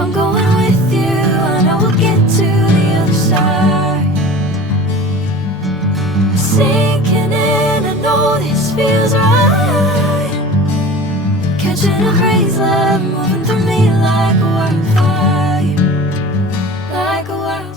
I'm going with you, I know we'll get to the other side. Sinking in, I know this feels right. Catching a crazy love, moving through me like a wildfire, like a wildfire.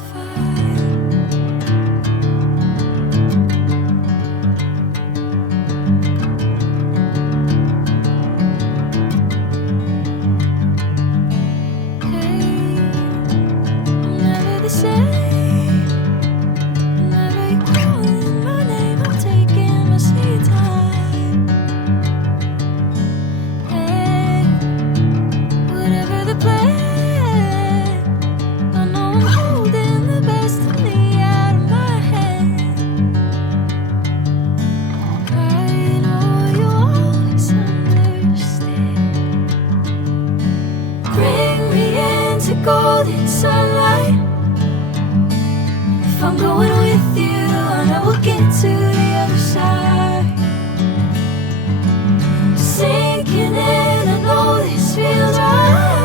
Golden sunlight. If I'm going with you, I know we'll get to the other side. Sinking in, I know this feels right.